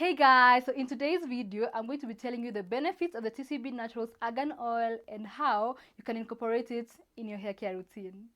Hey guys, so in today's video, I'm going to be telling you the benefits of the TCB Naturals Argan Oil and how you can incorporate it in your hair care routine.